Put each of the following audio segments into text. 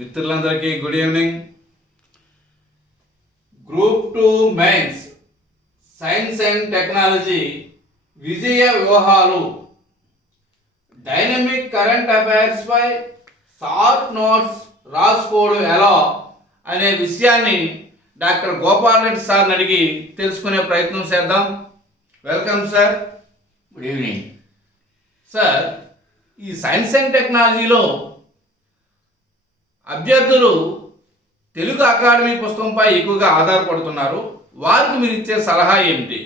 మిత్రులందరికీ good evening. Group 2 mains science and technology విజయ వ్యూహాలు డైనమిక్ కరెంట్ అఫైర్స్ పై షార్ట్ నోట్స్ రాసుకోవడం ఎలా అనే విషయాన్ని డాక్టర్ గోపాల్ రెడ్డి సార్ని అడిగి తెలుసుకునే ప్రయత్నం చేద్దాం. Welcome sir. Good evening sir. ఈ సైన్స్ అండ్ టెక్నాలజీలో అభ్యర్థులు తెలుగు అకాడమీ పుస్తకంపై ఎక్కువగా ఆధారపడుతున్నారు. వారికి మీరు ఇచ్చే సలహా ఏమిటి?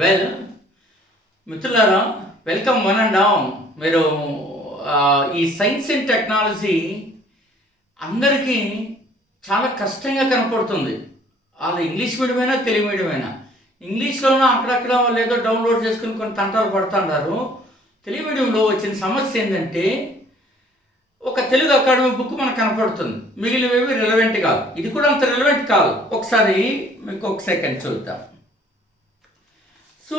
వెల్ మిత్రులారా, వెల్కమ్ వన్ అండ్ ఆల్. మీరు ఈ సైన్స్ అండ్ టెక్నాలజీ అందరికీ చాలా కష్టంగా కనపడుతుంది. వాళ్ళు ఇంగ్లీష్ మీడియమైనా తెలుగు మీడియమైనా. ఇంగ్లీష్లోనూ అక్కడక్కడ లేదో డౌన్లోడ్ చేసుకుని కొన్ని తంటాలు పడుతున్నారు. తెలుగు మీడియంలో వచ్చిన సమస్య ఏంటంటే ఒక తెలుగు అకాడమీ బుక్ మనకు కనపడుతుంది, మిగిలినవి రిలవెంట్ కాదు. ఇది కూడా అంత రిలవెంట్ కాదు. ఒకసారి మీకు ఒక సెకండ్ చూద్దాం. సో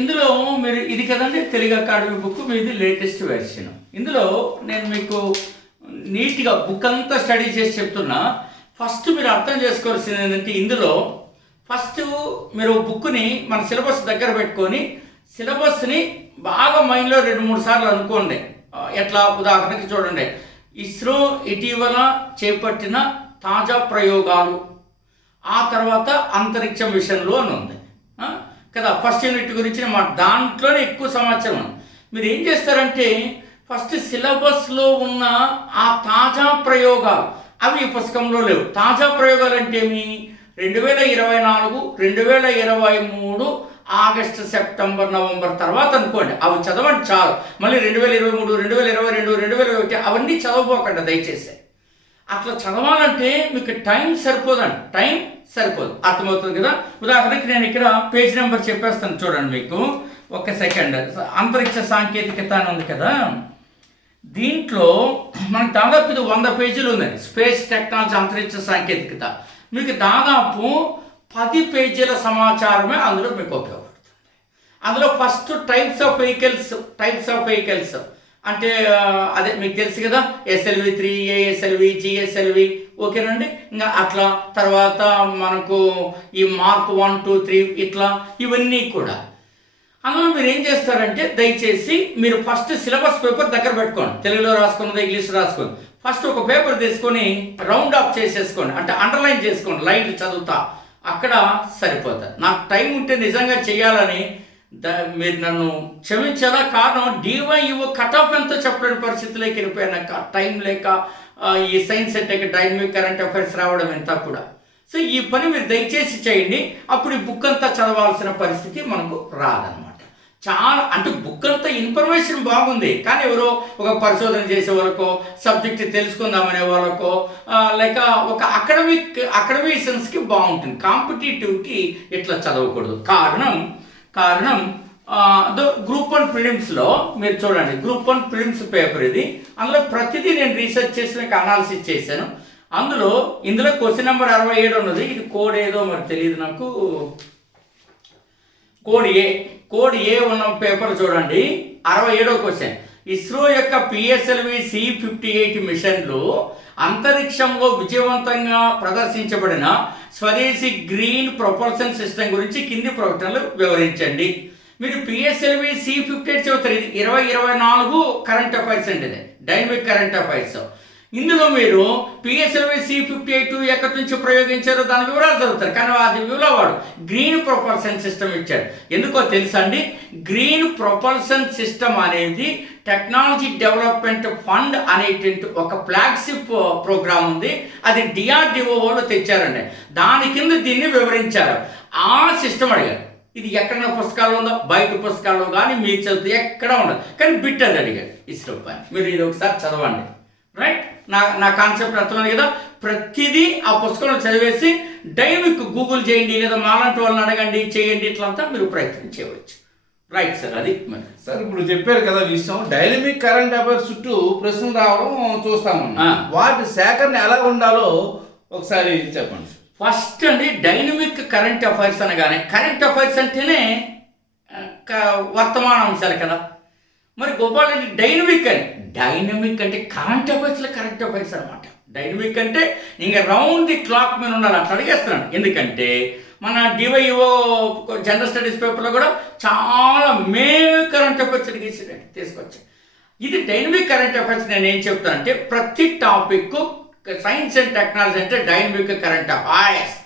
ఇందులో మీరు ఇది కదండి తెలుగు అకాడమీ బుక్, మీది లేటెస్ట్ వెర్షన్. ఇందులో నేను మీకు నీట్గా బుక్ అంతా స్టడీ చేసి చెప్తున్నా. ఫస్ట్ మీరు అర్థం చేసుకోవాల్సింది ఏంటంటే, ఇందులో ఫస్ట్ మీరు బుక్ని మన సిలబస్ దగ్గర పెట్టుకొని సిలబస్ని బాగా మైండ్లో 2-3 సార్లు అనుకోండి. ఎట్లా? ఉదాహరణకి చూడండి, ఇస్రో ఇటీవల చేపట్టిన తాజా ప్రయోగాలు, ఆ తర్వాత అంతరిక్ష మిషన్లు అని ఉంది కదా. ఫస్ట్ యూనిట్ గురించి మా దాంట్లోనే ఎక్కువ సమాచారం. మీరు ఏం చేస్తారంటే, ఫస్ట్ సిలబస్లో ఉన్న ఆ తాజా ప్రయోగాలు అవి ఈ పుస్తకంలో లేవు. తాజా ప్రయోగాలు అంటే ఏమి? 2024, 2023 ఆగస్టు, సెప్టెంబర్, నవంబర్ తర్వాత అనుకోండి. అవి చదవండి చాలు. మళ్ళీ 2023, 2022, 2021 అవన్నీ చదవబోకండి దయచేసి. అట్లా చదవాలంటే మీకు టైం సరిపోదండి, టైం సరిపోదు. అర్థమవుతుంది కదా. ఉదాహరణకి నేను ఇక్కడ పేజ్ నెంబర్ చెప్పేస్తాను చూడండి మీకు. ఒక సెకండ్. అంతరిక్ష సాంకేతికత అని ఉంది కదా, దీంట్లో మనకు దాదాపు ఇది 100 పేజీలు ఉన్నాయి. స్పేస్ టెక్నాలజీ, అంతరిక్ష సాంకేతికత. మీకు దాదాపు 10 పేజీల సమాచారమే అందులో మీకు ఉపయోగపడుతుంది. అందులో ఫస్ట్ టైప్స్ ఆఫ్ వెహికల్స్ అంటే అదే మీకు తెలుసు కదా, SLV3, ASLV, GSLV, ఓకేనండి. ఇంకా అట్లా తర్వాత మనకు ఈ మార్క్ 1, 2, 3 ఇట్లా ఇవన్నీ కూడా. అందులో మీరు ఏం చేస్తారంటే, దయచేసి మీరు ఫస్ట్ సిలబస్ పేపర్ దగ్గర పెట్టుకోండి. తెలుగులో రాసుకున్నది, ఇంగ్లీష్ రాసుకోండి. ఫస్ట్ ఒక పేపర్ తీసుకొని రౌండ్ ఆఫ్ చేసేసుకోండి, అంటే అండర్లైన్ చేసుకోండి, లైన్లు చదువుతా. అక్కడ సరిపోతుంది. నాకు టైం ఉంటే నిజంగా చేయాలని మీరు నన్ను క్షమించాలా. కారణం DYU కట్ ఆఫ్ ఎంతో చెప్పలేని పరిస్థితుల్లోకి వెళ్ళిపోయాక, టైం లేక ఈ సైన్స్ అంటే డైనమిక్ కరెంట్ అఫైర్స్ రావడం ఎంత కూడా. సో ఈ పని మీరు దయచేసి చేయండి. అప్పుడు ఈ బుక్ అంతా చదవాల్సిన పరిస్థితి మనకు రాదనమాట. చాలా అంటే బుక్ అంతా ఇన్ఫర్మేషన్ బాగుంది, కానీ ఎవరో ఒక పరిశోధన చేసే వాళ్ళకో, సబ్జెక్ట్ తెలుసుకుందామనే వాళ్ళకో, లేక ఒక అకాడమిషన్స్కి బాగుంటుంది. కాంపిటేటివ్కి ఇట్లా చదవకూడదు. కారణం గ్రూప్ 1 ప్రిలిమ్స్లో మీరు చూడండి, గ్రూప్ 1 ప్రిలిమ్స్ పేపర్ ఇది. అందులో ప్రతిదీ నేను రీసెర్చ్ చేసి మీకు అనాలిసిస్ చేశాను. ఇందులో క్వశ్చన్ నెంబర్ 67 ఉన్నది. ఇది కోడ్ ఏదో మరి తెలియదు నాకు. కోడ్ ఏ ఉన్న పేపర్ చూడండి. 67వ క్వశ్చన్. ఇస్రో యొక్క PSLV C58 మిషన్లు అంతరిక్షంలో విజయవంతంగా ప్రదర్శించబడిన స్వదేశీ గ్రీన్ ప్రొపల్షన్ సిస్టమ్ గురించి కింది ప్రకటనలు వివరించండి. మీరు PSLV C58 చదువుతారు. ఇది 2024 కరెంట్ అఫైర్స్ అండి, ఇది డైనమిక్ కరెంట్ అఫైర్స్. ఇందులో మీరు PSLV C58 ఎక్కడి నుంచి ప్రయోగించారో దాని వివరాలు చదువుతారు, కానీ అది వివరవాడు గ్రీన్ ప్రొపల్షన్ సిస్టమ్ ఇచ్చాడు. ఎందుకో తెలుసా అండి? గ్రీన్ ప్రొపల్షన్ సిస్టమ్ అనేది టెక్నాలజీ డెవలప్మెంట్ ఫండ్ అనేటువంటి ఒక ఫ్లాగ్షిప్ ప్రోగ్రామ్ ఉంది. అది DRDO వాళ్ళు తెచ్చారండి. దాని కింద దీన్ని వివరించారు. ఆ సిస్టమ్ అడిగారు. ఇది ఎక్కడైనా పుస్తకాలు ఉందో, బయట పుస్తకాల్లో కానీ మీరు చదివితే ఎక్కడ ఉండదు, కానీ బిట్ అది అడిగారు ఇస్రో పని. మీరు ఇది ఒకసారి చదవండి, రైట్? నా కాన్సెప్ట్ అర్థమైంది కదా. ప్రతిదీ ఆ పుస్తకంలో చదివేసి డైనమిక్ గూగుల్ చేయండి, లేదా మాలాంటి వాళ్ళని అడగండి, చేయండి. ఇట్లంతా మీరు ప్రయత్నం చేయవచ్చు. Right sir. అది సార్ ఇప్పుడు చెప్పారు కదా విషయం, డైనమిక్ కరెంట్ అఫైర్స్ చుట్టూ ప్రశ్నలు రావడం చూస్తాము. వాటి సేకరణ ఎలా ఉండాలో ఒకసారి చెప్పండి. ఫస్ట్ అండి, డైనమిక్ కరెంట్ అఫైర్స్ అనగానే, కరెంట్ అఫైర్స్ అంటేనే వర్తమాన అంశాలు కదా. మరి గోపాల్ రెడ్డి డైనమిక్ అని, డైనమిక్ అంటే కరెంట్ అఫైర్స్ అనమాట. డైనమిక్ అంటే ఇంకా రౌండ్ ది క్లాక్ మీద ఉండాలి, అట్లా అడిగేస్తున్నాను. ఎందుకంటే మన డివైఓ జనరల్ స్టడీస్ పేపర్లో కూడా చాలా కరెంట్ అఫైర్స్ తీసుకొచ్చాయి. ఇది డైనమిక్ కరెంట్ అఫైర్స్. నేను ఏం చెప్తానంటే ప్రతి టాపిక్ సైన్స్ అండ్ టెక్నాలజీ అంటే డైనమిక్ కరెంట్ అఫైర్స్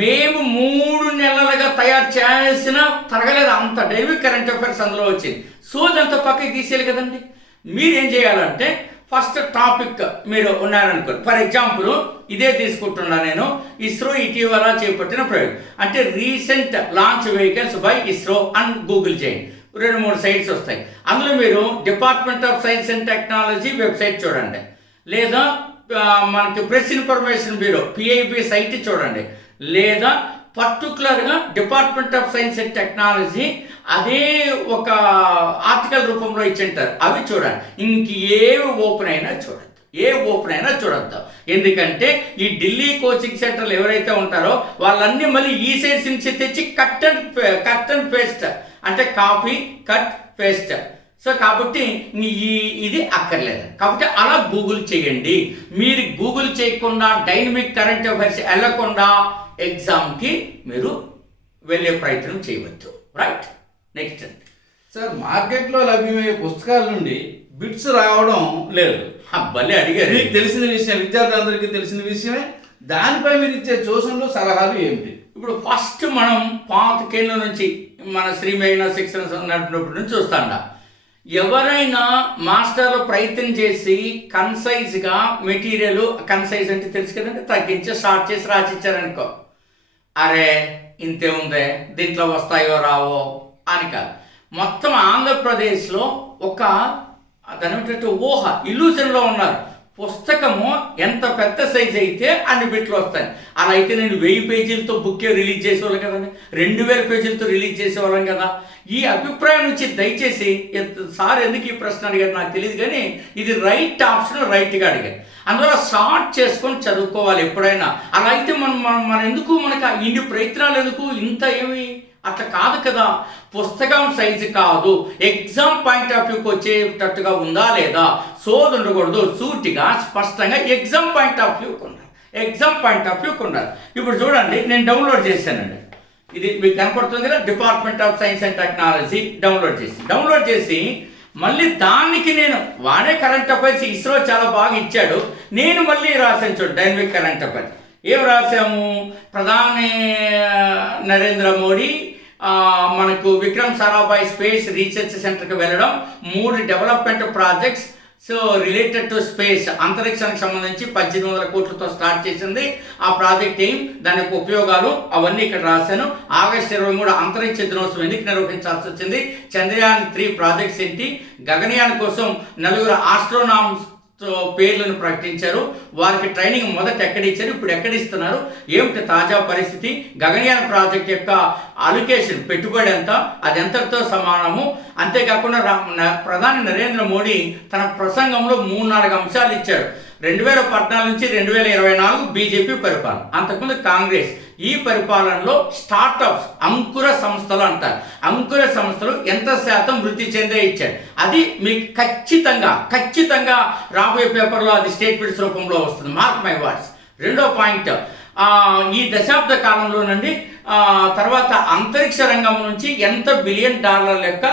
మేము 3 నెలలుగా తయారు చేసిన తరగలేదు, అంత డైనమిక్ కరెంట్ అఫైర్స్ అందులో వచ్చింది. సో దాంతో పక్కకి తీసేయాలి కదండి. మీరేం చేయాలంటే ఫస్ట్ టాపిక్ మీరు ఉన్నారనుకోండి, ఫర్ ఎగ్జాంపుల్ ఇదే తీసుకుంటున్నా నేను, ఇస్రో ఇటీవల చేపట్టిన ప్రయోగం అంటే recent launch vehicles by ISRO అని గూగుల్ చేయండి, 2-3 సైట్స్ వస్తాయి. అందులో మీరు department of science and technology website చూడండి, లేదా మనకి press information bureau PIB site చూడండి, లేదా పర్టికులర్గా department of science and technology అదే ఒక ఆర్టికల్ రూపంలో ఇచ్చింటారు, అవి చూడండి. ఇంక ఏవి ఓపెన్ అయినా చూడద్దు. ఎందుకంటే ఈ ఢిల్లీ కోచింగ్ సెంటర్లు ఎవరైతే ఉంటారో వాళ్ళన్నీ మళ్ళీ ఈ సైడ్స్ నుంచి తెచ్చి కట్ అండ్ పేస్ట్ అంటే కాపీ కట్ పేస్ట్. సో కాబట్టి ఇది అక్కర్లేదు. కాబట్టి అలా గూగుల్ చేయండి. మీరు గూగుల్ చేయకుండా డైనమిక్ కరెంట్ అఫైర్స్ వెళ్ళకుండా ఎగ్జామ్కి మీరు వెళ్ళే ప్రయత్నం చేయవద్దు. రైట్. నెక్స్ట్ సార్, మార్కెట్లో లభ్యమయ్యే పుస్తకాల నుండి బిట్స్ రావడం లేదు. భలే అడిగారు. మీకు తెలిసిన విషయం, విద్యార్థులందరికీ తెలిసిన విషయమే. దానిపై మీరు ఇచ్చే సూచనలు సలహాలు ఏమిటి? ఇప్పుడు ఫస్ట్ మనం పాతికేళ్ళ నుంచి మన శ్రీమేణ శిక్షణ నడిపినప్పటి నుంచి చూస్తాండా, ఎవరైనా మాస్టర్లు ప్రయత్నం చేసి కన్సైజ్గా మెటీరియల్, కన్సైజ్ అంటే తెలుసు కదండి, తగ్గించి స్టార్ట్ చేసి రాసిచ్చారనుకో, అరే ఇంతే ఉందే దీంట్లో వస్తాయో రావో అని కాదు. మొత్తం ఆంధ్రప్రదేశ్లో ఒక దాని ఊహ ఇల్యూజన్లో ఉన్నారు. పుస్తకము ఎంత పెద్ద సైజ్ అయితే అన్ని బిట్లు వస్తాయి. అలా అయితే నేను 1000 పేజీలతో బుక్కే రిలీజ్ చేసేవాళ్ళం కదండి, 2000 పేజీలతో రిలీజ్ చేసేవాళ్ళం కదా. ఈ అభిప్రాయం నుంచి దయచేసి, సార్ ఎందుకు ఈ ప్రశ్న అడిగారు నాకు తెలియదు, కానీ ఇది రైట్ ఆప్షన్, రైట్గా అడిగారు. అందువల్ల షార్ట్ చేసుకొని చదువుకోవాలి ఎప్పుడైనా. అలా అయితే మనం ఎందుకు, మనకు ఇన్ని ప్రయత్నాలు ఎందుకు, ఇంత ఏమి అట్లా కాదు కదా. పుస్తకం సైజు కాదు, ఎగ్జామ్ పాయింట్ ఆఫ్ వ్యూకి వచ్చేటట్టుగా ఉందా లేదా, సోది ఉండకూడదు, సూటిగా స్పష్టంగా ఎగ్జామ్ పాయింట్ ఆఫ్ వ్యూకి ఉండాలి. ఇప్పుడు చూడండి, నేను డౌన్లోడ్ చేశానండి, ఇది మీకు కనపడుతుంది కదా, department of science and technology download చేసి మళ్ళీ దానికి నేను వాడే కరెంట్ అఫైర్స్ ఇస్రో చాలా బాగా ఇచ్చాడు, నేను మళ్ళీ రాశాను చూడండి డైనమిక్ కరెంట్ అఫైర్స్. ఏం రాసాము, ప్రధాని నరేంద్ర మోడీ మనకు విక్రమ్ సారాభాయ్ స్పేస్ రీసెర్చ్ సెంటర్కి వెళ్ళడం, 3 development projects so related to space, అంతరిక్షానికి సంబంధించి 1800 కోట్లతో స్టార్ట్ చేసింది ఆ ప్రాజెక్ట్. ఏం దాని యొక్క ఉపయోగాలు అవన్నీ ఇక్కడ రాశాను. ఆగస్టు 23 అంతరిక్ష దినోత్సవం ఎందుకు నిర్వహించాల్సి వచ్చింది, చంద్రయాన్ 3 ప్రాజెక్ట్స్ ఏంటి, గగనయాన్ కోసం 4 ఆస్ట్రోనామ్స్ పేర్లను ప్రకటించారు, వారికి ట్రైనింగ్ మొదట ఎక్కడ ఇచ్చారు, ఇప్పుడు ఎక్కడ ఇస్తున్నారు, ఏమిటి తాజా పరిస్థితి, గగనయాన్ ప్రాజెక్ట్ యొక్క అలొకేషన్ పెట్టుబడి ఎంత, అది ఎంతటితో సమానము. అంతేకాకుండా ప్రధాని నరేంద్ర మోడీ తన ప్రసంగంలో 3-4 అంశాలు ఇచ్చాడు. 2014 నుంచి 2024 బీజేపీ పరిపాలన, అంతకుముందు కాంగ్రెస్. ఈ పరిపాలనలో స్టార్టప్స్, అంకుర సంస్థలు అంటారు, అంకుర సంస్థలు ఎంత శాతం వృద్ధి చెందే ఇచ్చారు. అది మీకు ఖచ్చితంగా రాబోయే పేపర్లో అది స్టేట్మెంట్స్ రూపంలో వస్తుంది. Mark my words. రెండో పాయింట్, ఈ దశాబ్ద కాలంలో నుండి తర్వాత అంతరిక్ష రంగం నుంచి ఎంత $1 బిలియన్ లెక్క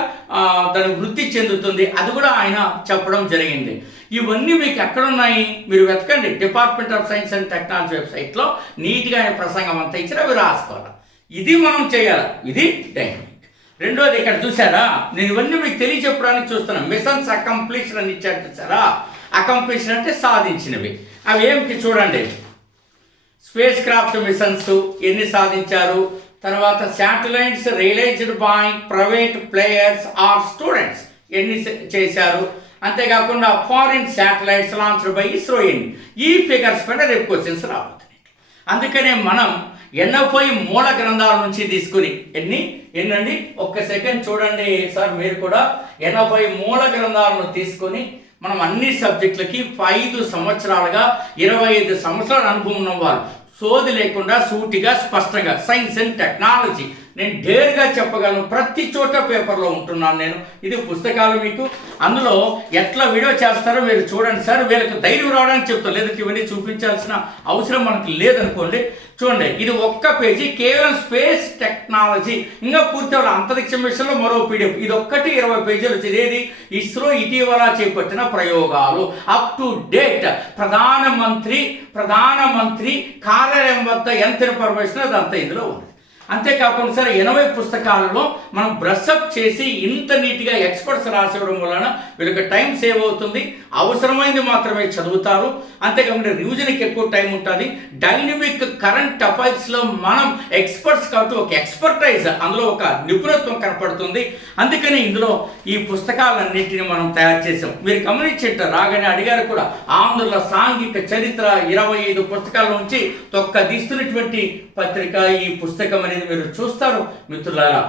దాని వృద్ధి చెందుతుంది, అది కూడా ఆయన చెప్పడం జరిగింది. ఇవన్నీ మీకు ఎక్కడున్నాయి, మీరు వెతకండి. Department of science and technology వెబ్సైట్లో నీట్గా ఆయన ప్రసంగం అంతా ఇచ్చిన అవి రాసుకోవాలి. ఇది మనం చేయాలి, ఇది డైనమిక్. రెండోది ఇక్కడ చూసారా, నేను ఇవన్నీ మీకు తెలియచెప్పడానికి చూస్తున్నాను. మిషన్స్ అకంప్లీషన్ అని ఇచ్చాడు చూసారా, అకంప్లీషన్ అంటే సాధించినవి. అవి ఏమిటి చూడండి, స్పేస్ క్రాఫ్ట్ మిషన్స్ ఎన్ని సాధించారు, తర్వాత satellites realised by private players or students ఎన్ని చేశారు, అంతేకాకుండా foreign satellites launched by ISRO ఎన్ని. ఈ ఫిగర్స్ పైన రేపు క్వశ్చన్స్ రాబోతున్నాయి. అందుకనే మనం 80 మూల గ్రంథాల నుంచి తీసుకుని ఎన్నండి ఒక్క సెకండ్ చూడండి సార్, మీరు కూడా 80 మూల గ్రంథాలను తీసుకొని మనం అన్ని సబ్జెక్టులకి 5 సంవత్సరాలుగా 25 సంవత్సరాల అనుభవం ఉన్నవారు, సోది లేకుండా సూటిగా స్పష్టంగా సైన్స్ అండ్ టెక్నాలజీ నేను డేర్గా చెప్పగలను, ప్రతి చోట పేపర్లో ఉంటున్నాను నేను. ఇది పుస్తకాలు మీకు, అందులో ఎట్లా వీడియో చేస్తారో మీరు చూడండి సార్. వీళ్ళకి ధైర్యం రావడానికి చెప్తాను, లేదంటే ఇవన్నీ చూపించాల్సిన అవసరం మనకు లేదనుకోండి. చూడండి, ఇది ఒక్క పేజీ, కేవలం స్పేస్ టెక్నాలజీ, ఇంకా పూర్తి అంతరిక్ష మిషన్లో మరో పీడిఎఫ్. ఇది ఒక్కటి 20 పేజీలు చదివేది. ఇస్రో ఇటీవల చేపట్టిన ప్రయోగాలు అప్ టు డేట్, ప్రధానమంత్రి కార్యాలయం వద్ద ఎంత ఇన్ఫర్మేషన్ అదంతా ఇందులో ఉంది. అంతేకాకుండా సార్ 80 పుస్తకాలలో మనం బ్రషప్ చేసి ఇంత నీట్గా ఎక్స్పర్ట్స్ రాసేయడం వలన వీళ్ళకి టైం సేవ్ అవుతుంది. అవసరమైంది మాత్రమే చదువుతారు. అంతేకాకుండా రివిజన్కి ఎక్కువ టైం ఉంటుంది. డైనమిక్ కరెంట్ అఫైర్స్లో మనం ఎక్స్పర్ట్స్ కాబట్టి ఒక ఎక్స్పర్టైజ్, అందులో ఒక నిపుణత్వం కనపడుతుంది. అందుకని ఇందులో ఈ పుస్తకాలన్నింటినీ మనం తయారు చేసాం. మీరు గమనించేట రాగానే అడిగారు కూడా, ఆంధ్రుల సాంఘిక చరిత్ర 25 పుస్తకాల నుంచి తొక్కదీస్తున్నటువంటి పత్రిక ఈ పుస్తకం అనేది మీరు చూస్తారు మిత్రులారా.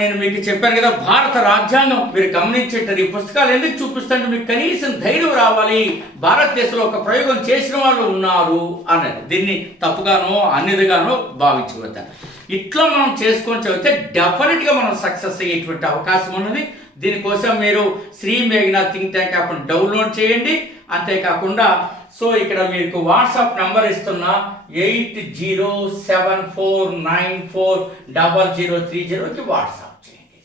నేను మీకు చెప్పాను కదా, భారత రాజ్యాంగం మీరు గమనించేటది. ఈ పుస్తకాలు ఎందుకు చూపిస్తుంటే మీకు కనీసం ధైర్యం రావాలి, భారతదేశంలో ఒక ప్రయోగం చేసిన వాళ్ళు ఉన్నారు అన్నది. దీన్ని తప్పుగానో అన్నిదిగానో భావించవద్దాను. ఇట్లా మనం చేసుకొని చదివితే డెఫినెట్గా మనం సక్సెస్ అయ్యేటువంటి అవకాశం ఉన్నది. దీనికోసం మీరు శ్రీ మేఘనా థింక్ ట్యాంక్ యాప్ను డౌన్లోడ్ చేయండి. అంతేకాకుండా ఇక్కడ మీకు వాట్సాప్ నంబర్ ఇస్తున్నా, 8074940030కి వాట్సాప్ చేయండి.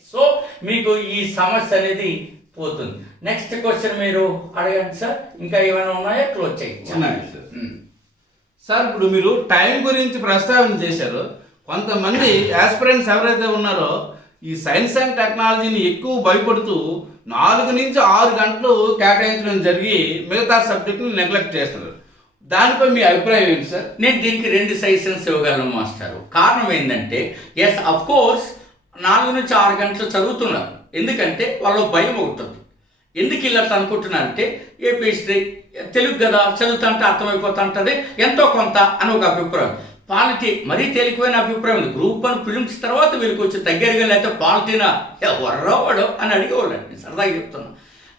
మీకు ఈ సమస్య అనేది పోతుంది. నెక్స్ట్ క్వశ్చన్ మీరు అడగండి సార్. ఇంకా ఏమైనా ఉన్నాయా? క్లోజ్ చేయండి సార్. ఇప్పుడు మీరు టైం గురించి ప్రస్తావన చేశారు. కొంతమంది ఆస్పిరెంట్స్ ఎవరైతే ఉన్నారో ఈ సైన్స్ అండ్ టెక్నాలజీని ఎక్కువ భయపడుతూ 4 నుంచి 6 గంటలు కేటాయించడం జరిగి మిగతా సబ్జెక్టుని నెగ్లెక్ట్ చేస్తున్నారు. దానిపై మీ అభిప్రాయం ఏంటి సార్? నేను దీనికి 2 సజెషన్స్ ఇవ్వగలను మాస్టారు. కారణం ఏంటంటే, ఎస్ అఫ్ కోర్స్ 4 నుంచి 6 గంటలు చదువుతున్నారు. ఎందుకంటే వాళ్ళు భయం అవుతుంది. ఎందుకు ఇలా అనుకుంటున్నారంటే, ఏపీఎస్టీ తెలుగు కదా, చదువుతుంటే అర్థమైపోతుంటుంది ఎంతో కొంత అని ఒక అభిప్రాయం. పాలిటీ మరీ తేలికమైన అభిప్రాయం ఉంది. గ్రూప్ 1 ఫిలిమ్స్ తర్వాత వీళ్ళకి వచ్చి దగ్గరగా, లేకపోతే పాలిటీనా ఎవర్రవాడు అని అడిగేవాళ్ళండి. నేను సరదాగా చెప్తున్నాను.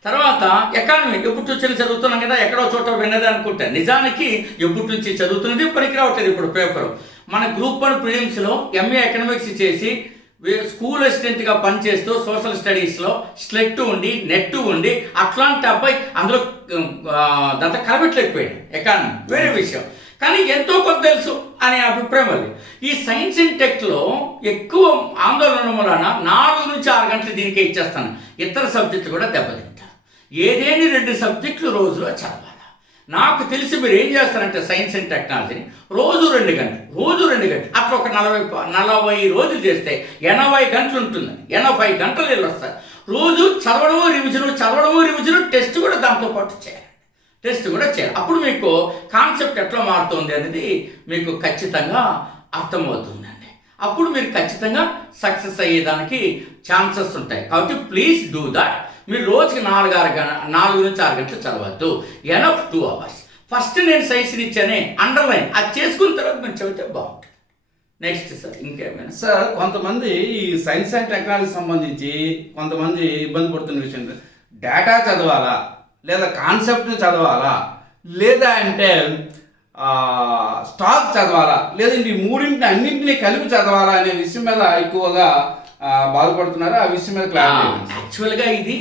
తర్వాత ఎకానమీ ఎప్పుడు నుంచి చదువుతున్నాం కదా, ఎక్కడో చోట విన్నది అనుకుంటా. నిజానికి ఎప్పటి నుంచి చదువుతున్నది పనికి రావట్లేదు ఇప్పుడు పేపరు. మన గ్రూప్ 1 ఫిలిమ్స్లో MA ఎకనామిక్స్ చేసి స్కూల్ అసిస్టెంట్గా పనిచేస్తూ సోషల్ స్టడీస్లో స్లెట్ ఉండి నెట్ ఉండి అట్లాంటి అబ్బాయి అందులో దాంతో కలబెట్టలేకపోయాడు. ఎకానమీ వేరే విషయం, కానీ ఎంతో కొంత తెలుసు అనే అభిప్రాయం అది. ఈ సైన్స్ అండ్ టెక్లో ఎక్కువ ఆందోళన వలన 4 నుంచి 6 గంటలు దీనికే ఇచ్చేస్తాను. ఇతర సబ్జెక్టులు కూడా దెబ్బతింటారు. ఏదేని 2 సబ్జెక్టులు రోజులో చదవాలి. నాకు తెలిసి మీరు ఏం చేస్తారంటే సైన్స్ అండ్ టెక్నాలజీని రోజు 2 గంటలు అట్లా ఒక 40 రోజులు చేస్తే 80 గంటలు ఉంటుంది. 80 గంటలు వీళ్ళు వస్తారు. రోజు చదవడము రివిజను టెస్ట్ కూడా దాంతో పాటు చేయాలి. అప్పుడు మీకు కాన్సెప్ట్ ఎట్లా మారుతుంది అనేది మీకు ఖచ్చితంగా అర్థమవుతుందండి. అప్పుడు మీరు ఖచ్చితంగా సక్సెస్ అయ్యేదానికి ఛాన్సెస్ ఉంటాయి. కాబట్టి ప్లీజ్ డూ దట్. మీరు రోజుకి 4 నుంచి 6 గంటలు చదవద్దు. Enough 2 hours. ఫస్ట్ నేను సైన్స్ ఇచ్చానే అండర్లైన్ అది చేసుకున్న తర్వాత మీరు చదివితే బాగుంటుంది. నెక్స్ట్ సార్ ఇంకేమైనా? సార్, కొంతమంది ఈ సైన్స్ అండ్ టెక్నాలజీ సంబంధించి కొంతమంది ఇబ్బంది పడుతున్న విషయం, డేటా చదవాలా లేదా కాన్సెప్ట్ని చదవాలా లేదా అంటే స్టాక్ చదవాలా లేదంటే ఈ మూడింటిని అన్నింటినీ కలిపి చదవాలా అనే విషయం మీద ఎక్కువగా బాధపడుతున్నారు. ఆ విషయం మీద క్లారిటీ. యాక్చువల్గా ఇది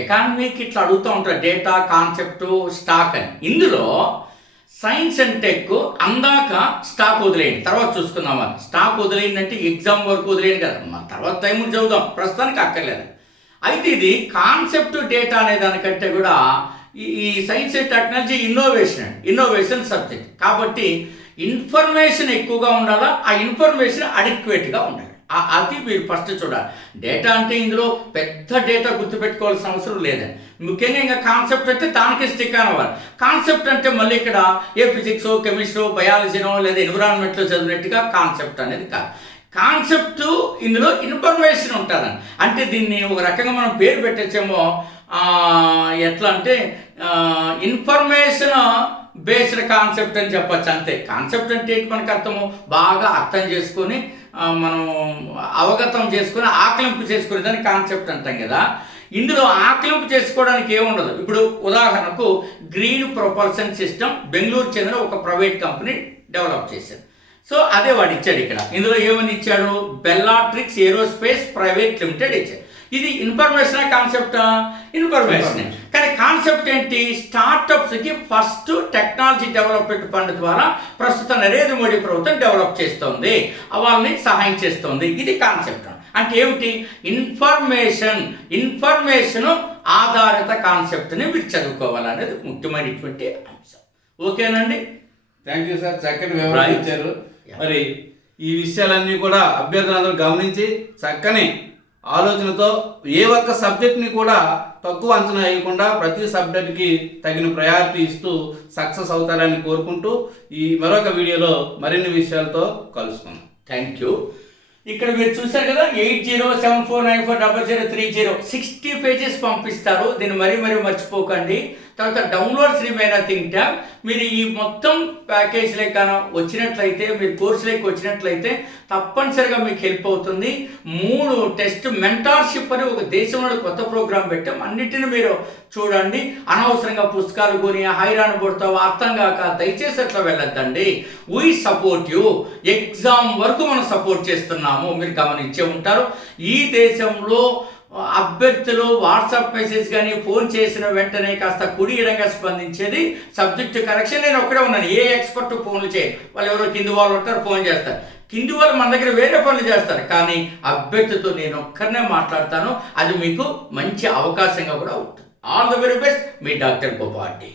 ఎకానమీకి ఇట్లా అడుగుతూ ఉంటారు, డేటా, కాన్సెప్ట్, స్టాక్ అని. ఇందులో సైన్స్ అండ్ టెక్ అందాక స్టాక్ వదిలేయండి, తర్వాత చూసుకుందాం. స్టాక్ వదిలేయండి ఎగ్జామ్ వరకు వదిలేయండి కదా, తర్వాత టైం చదువుదాం, ప్రస్తుతానికి అక్కర్లేదు. అయితే ఇది కాన్సెప్ట్ డేటా అనే దానికంటే కూడా ఈ science and technology innovation subject కాబట్టి ఇన్ఫర్మేషన్ ఎక్కువగా ఉండాలా, ఆ ఇన్ఫర్మేషన్ అడిక్వేట్గా ఉండాలి. అది మీరు ఫస్ట్ చూడాలి. డేటా అంటే ఇందులో పెద్ద డేటా గుర్తుపెట్టుకోవాల్సిన అవసరం లేదండి. ముఖ్యంగా ఇంకా కాన్సెప్ట్ అంటే దానికి స్టిక్ అవ్వాలి. కాన్సెప్ట్ అంటే మళ్ళీ ఇక్కడ ఏ ఫిజిక్సో కెమిస్ట్రో బయాలజీనో లేదా ఎన్విరాన్మెంట్లో చదివినట్టుగా కాన్సెప్ట్ అనేది కాదు. కాన్సెప్ట్ ఇందులో ఇన్ఫర్మేషన్ ఉంటుందండి. అంటే దీన్ని ఒక రకంగా మనం పేరు పెట్టచ్చేమో, ఎట్లా అంటే ఇన్ఫర్మేషన్ బేస్డ్ కాన్సెప్ట్ అని చెప్పచ్చు. అంతే. కాన్సెప్ట్ అంటే మనకు అర్థము బాగా అర్థం చేసుకొని మనం అవగతం చేసుకొని ఆకలింపు చేసుకునే దాన్ని కాన్సెప్ట్ అంటాం కదా. ఇందులో ఆకలింపు చేసుకోవడానికి ఏముండదు. ఇప్పుడు ఉదాహరణకు గ్రీన్ ప్రొపల్షన్ సిస్టమ్ బెంగళూరు చెందిన ఒక ప్రైవేట్ కంపెనీ డెవలప్ చేశారు. సో అదే వాడు ఇచ్చాడు ఇక్కడ. ఇందులో ఏమని ఇచ్చాడు? బెల్లాట్రిక్స్ ఏరోస్పేస్ ప్రైవేట్ లిమిటెడ్ ఇచ్చాడు. ఇది ఇన్ఫర్మేషనా కాన్సెప్టా? ఇన్ఫర్మేషన్. కానీ కాన్సెప్ట్ ఏంటి? స్టార్టప్స్కి ఫస్ట్ టెక్నాలజీ డెవలప్మెంట్ ఫండ్ ద్వారా ప్రస్తుత నరేంద్ర మోడీ ప్రభుత్వం డెవలప్ చేస్తుంది, వాళ్ళని సహాయం చేస్తుంది. ఇది కాన్సెప్ట్. అంటే ఏమిటి? ఇన్ఫర్మేషన్ ఆధారిత కాన్సెప్ట్ని మీరు చదువుకోవాలనేది ముఖ్యమైనటువంటి అంశం. ఓకేనండి? థ్యాంక్ యూ సార్, చక్కటి వివరణ ఇచ్చారు. మరి ఈ విషయాలన్నీ కూడా అభ్యర్థులందరూ గమనించి చక్కని ఆలోచనతో ఏ ఒక్క సబ్జెక్ట్ని కూడా తక్కువ అంచనా వేయకుండా ప్రతి సబ్జెక్ట్కి తగిన ప్రయారిటీ ఇస్తూ సక్సెస్ అవుతారని కోరుకుంటూ ఈ మరొక వీడియోలో మరిన్ని విషయాలతో కలుసుకుందాం. Thank you. ఇక్కడ మీరు చూసారు కదా, 8074940030 60 పేజెస్ పంపిస్తారు. దీన్ని మరీ మర్చిపోకండి. తర్వాత డౌన్లోడ్స్ రిమైన్ థింక్ ట్యాబ్. మీరు ఈ మొత్తం ప్యాకేజ్లే కానీ వచ్చినట్లయితే, మీరు కోర్సులోకి వచ్చినట్లయితే తప్పనిసరిగా మీకు హెల్ప్ అవుతుంది. 3 టెస్ట్ మెంటార్షిప్ అని ఒక దేశంలో కొత్త ప్రోగ్రాం పెట్టాం. అన్నిటిని మీరు చూడండి. అనవసరంగా పుస్తకాలు కొని హైరాణ పడతావు, అర్థం కాక దయచేసి అట్లా వెళ్ళొద్దండి. We support you. ఎగ్జామ్ వరకు మనం సపోర్ట్ చేస్తున్నాము, మీరు గమనించే ఉంటారు. ఈ దేశంలో అభ్యర్థులు వాట్సాప్ మెసేజ్ కానీ ఫోన్ చేసిన వెంటనే కాస్త కుడి ఎడంగా స్పందించేది సబ్జెక్ట్ కరెక్షన్. నేను ఒక్కడే ఉన్నాను. ఏ ఎక్స్పర్ట్ ఫోన్లు చేయరు. వాళ్ళు ఎవరో కింది వాళ్ళు ఉంటారు, ఫోన్ చేస్తారు. కింది వాళ్ళు మన దగ్గర వేరే పనులు చేస్తారు, కానీ అభ్యర్థితో నేను ఒక్కరినే మాట్లాడతాను. అది మీకు మంచి అవకాశంగా కూడా ఉంటుంది. ఆల్ ద వెరీ బెస్ట్, మీ డాక్టర్ గోపారెడ్డి.